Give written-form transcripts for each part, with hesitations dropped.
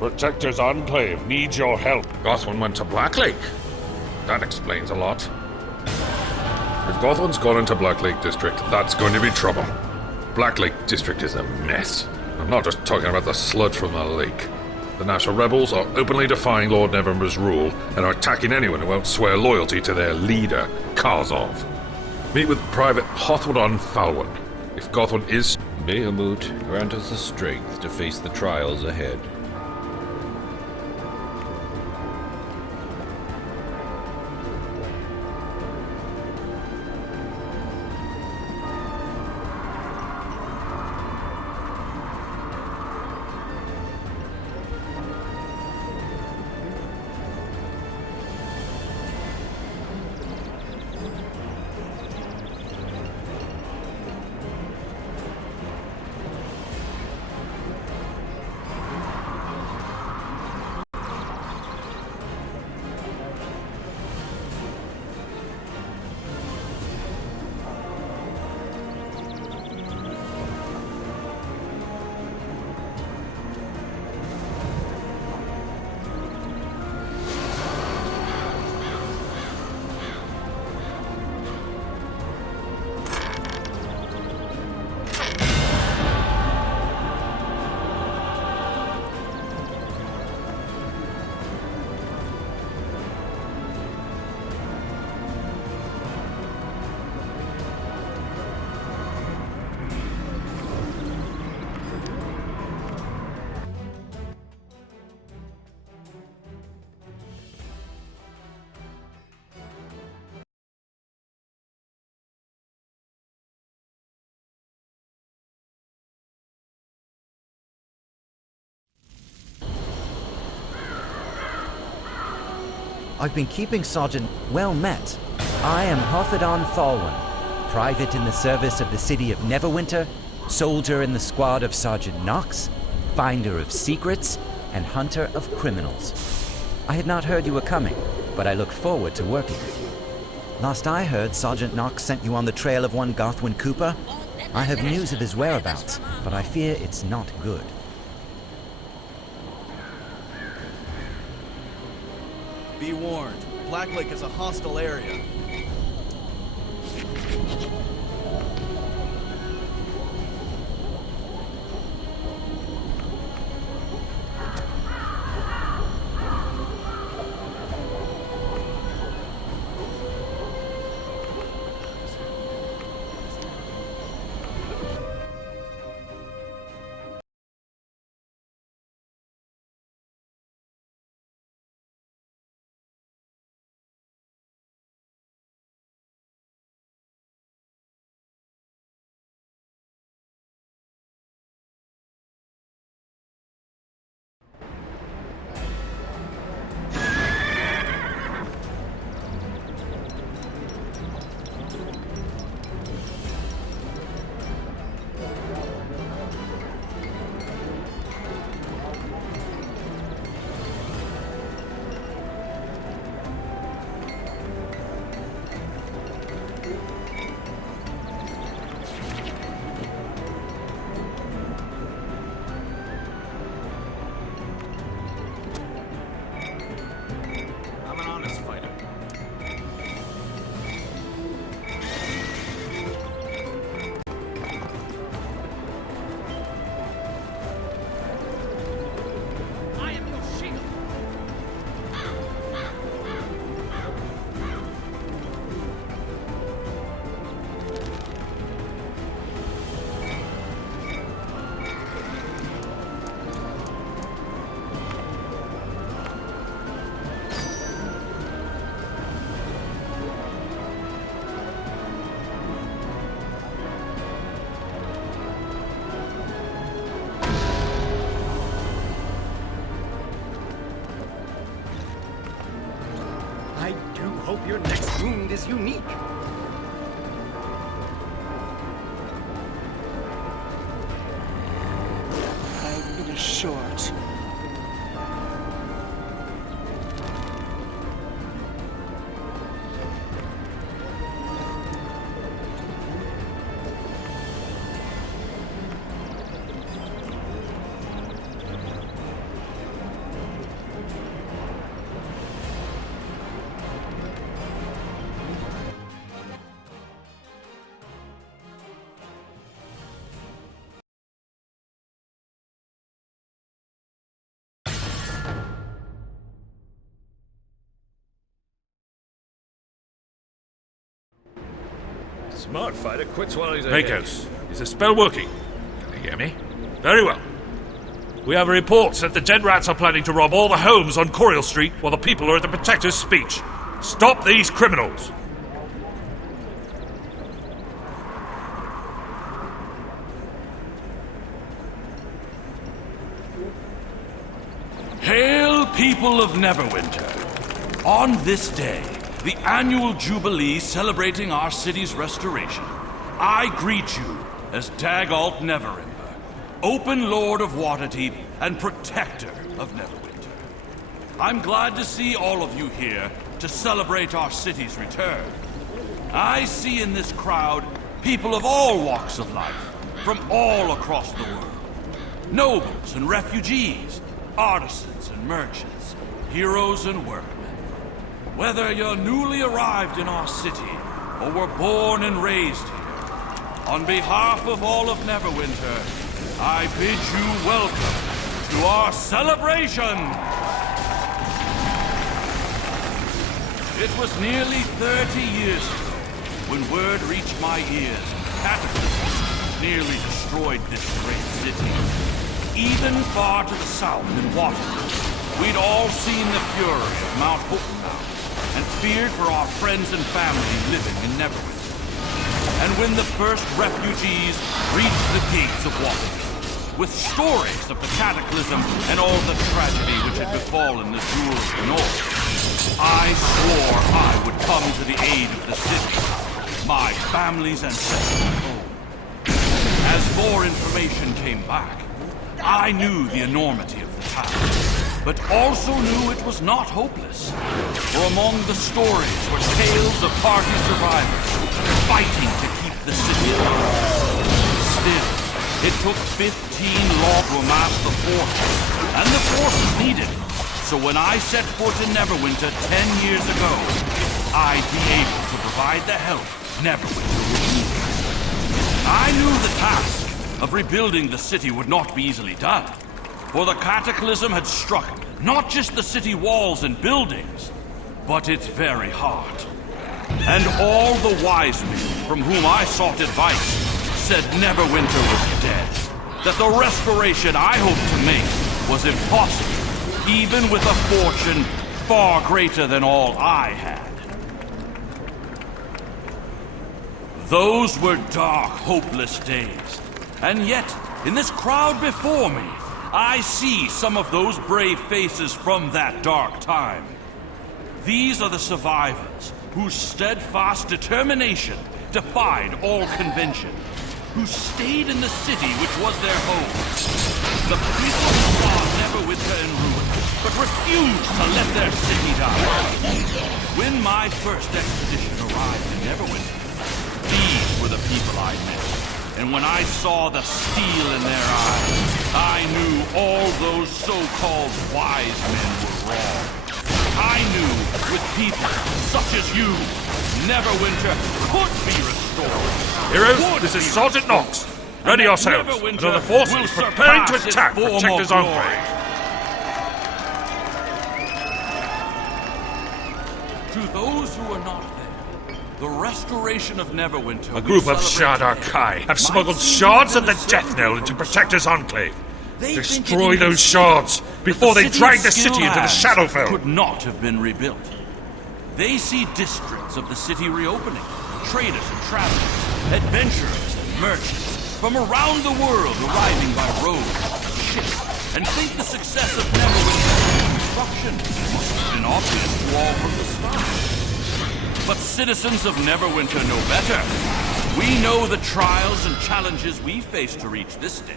Protector's Enclave needs your help. Gothwin went to Blacklake. That explains a lot. If Gothwin's gone into Blacklake District, that's going to be trouble. Blacklake District is a mess. I'm not just talking about the sludge from the lake. The National Rebels are openly defying Lord Nevermor's rule and are attacking anyone who won't swear loyalty to their leader, Karzov. Meet with Private Hothwadon Falwyn. If Gothwin is... Bahamut, grant us the strength to face the trials ahead. I've been keeping Sergeant well met. I am Hothwadon Falwyn, private in the service of the city of Neverwinter, soldier in the squad of Sergeant Knox, finder of secrets, and hunter of criminals. I had not heard you were coming, but I look forward to working with you. Last I heard, Sergeant Knox sent you on the trail of one Gothwin Cooper. I have news of his whereabouts, but I fear it's not good. Be warned, Blacklake is a hostile area. I do hope your next wound is unique. I've been assured. Smart fighter quits while he's Makos, is the spell working? Can you hear me? Very well. We have reports that the Dead Rats are planning to rob all the homes on Coriel Street while the people are at the Protector's speech. Stop these criminals! Hail, people of Neverwinter! On this day, the annual Jubilee celebrating our city's restoration, I greet you as Dagalt Neverember, Open Lord of Waterdeep and Protector of Neverwinter. I'm glad to see all of you here to celebrate our city's return. I see in this crowd people of all walks of life, from all across the world. Nobles and refugees, artisans and merchants, heroes and workmen. Whether you're newly arrived in our city or were born and raised here, on behalf of all of Neverwinter, I bid you welcome to our celebration! It was nearly 30 years ago when word reached my ears cataclysm nearly destroyed this great city. Even far to the south in Waterdeep, we'd all seen the fury of Mount Hotenbound and feared for our friends and family living in Neverwinter. And when the first refugees reached the gates of Waterdeep, with stories of the cataclysm and all the tragedy which had befallen the Jewel of the North, I swore I would come to the aid of the city, my family's ancestral home. As more information came back, I knew the enormity of the task, but also knew it was not hopeless. For among the stories were tales of party survivors fighting to keep the city alive. Still, it took 15 long to amass the forces, and the forces needed. So when I set foot in Neverwinter 10 years ago, I'd be able to provide the help Neverwinter would need. I knew the task of rebuilding the city would not be easily done, for the cataclysm had struck not just the city walls and buildings, but its very heart. And all the wise men from whom I sought advice said Neverwinter was dead, that the restoration I hoped to make was impossible, even with a fortune far greater than all I had. Those were dark, hopeless days. And yet, in this crowd before me, I see some of those brave faces from that dark time. These are the survivors whose steadfast determination defied all convention, who stayed in the city which was their home. The people saw Neverwinter in ruin, but refused to let their city die. When my first expedition arrived in Neverwinter, these were the people I met. And when I saw the steel in their eyes, I knew all those so-called wise men were wrong. I knew with people such as you, Neverwinter could be restored. Heroes, this is Sergeant Knox. Ready yourselves. Another force is preparing to attack Protector's Enclave. To those who are not there, the restoration of Neverwinter. A group of Shard Arkai have smuggled shards of the Death Knell into Protector's Enclave. Destroy those shards before they drag the city into the Shadowfell. Could not have been rebuilt. They see districts of the city reopening, traders and travelers, adventurers and merchants from around the world arriving by road, ship, and think the success of Neverwinter's construction must have been obvious to all from the start. But citizens of Neverwinter know better. We know the trials and challenges we face to reach this day.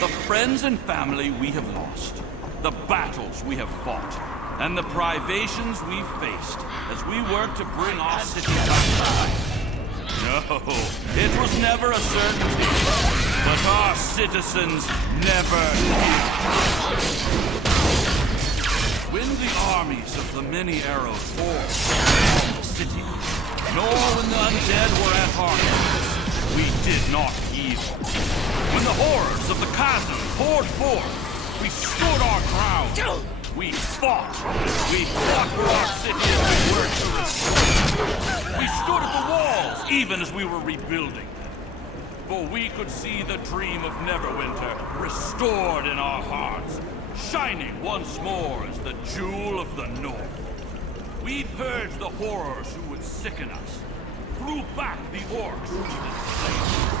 The friends and family we have lost, the battles we have fought, and the privations we've faced as we work to bring our city back to life. No, it was never a certainty, but our citizens never give. When the armies of the Many Arrows poured on the city, nor when the undead were at our heads, we did not yield. When the horrors of the chasm poured forth, we stood our ground. We fought. We fought for our city as we worked to restore. We stood at the walls, even as we were rebuilding them. For we could see the dream of Neverwinter restored in our hearts, shining once more as the jewel of the North. We purged the horrors who would sicken us, threw back the orcs who would enslave us.